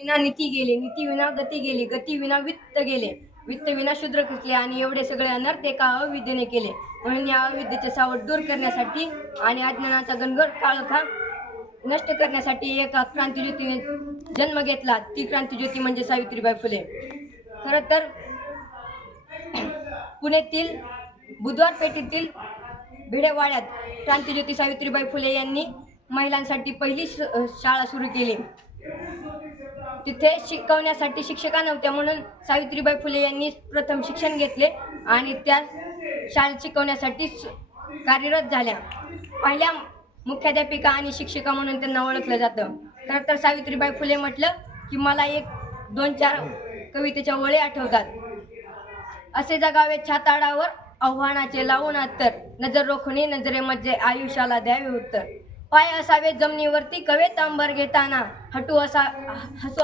विना नीती गेले, नीती विना गती गेली, गती विना वित्त गेले, वित्त विना शूद्र खचले आणि एवढे सगळे अनर्थ एका अविद्येने केले. म्हणून या अविद्येचे सावट दूर करण्यासाठी आणि अज्ञानाचा घनघोर काळोखा नष्ट करण्यासाठी एका क्रांतिज्योतीने जन्म घेतला. ती क्रांतिज्योती म्हणजे सावित्रीबाई फुले. खरं तर पुण्यातील बुधवार पेठेतील भिडेवाड्यात क्रांतिज्योती सावित्रीबाई फुले यांनी महिलांसाठी पहिली शाळा सुरू केली. तिथे शिकवण्यासाठी शिक्षिका नव्हत्या, म्हणून सावित्रीबाई फुले यांनी प्रथम शिक्षण घेतले आणि त्या शाळेत शिकवण्यासाठी कार्यरत झाल्या. पहिल्या मुख्याध्यापिका आणि शिक्षिका म्हणून त्यांना ओळखलं जातं. खरं तर सावित्रीबाई फुले म्हटलं की मला एक 2-4 कवितेच्या ओळी आठवतात. असे जगावे छाताडावर आव्हानाचे लावून अत्तर, नजर रोखणे नजरेमध्ये आयुष्याला द्यावे उत्तर, पाय असावे जमिनीवरती कवेत अंबर घेताना, हटू असा हसू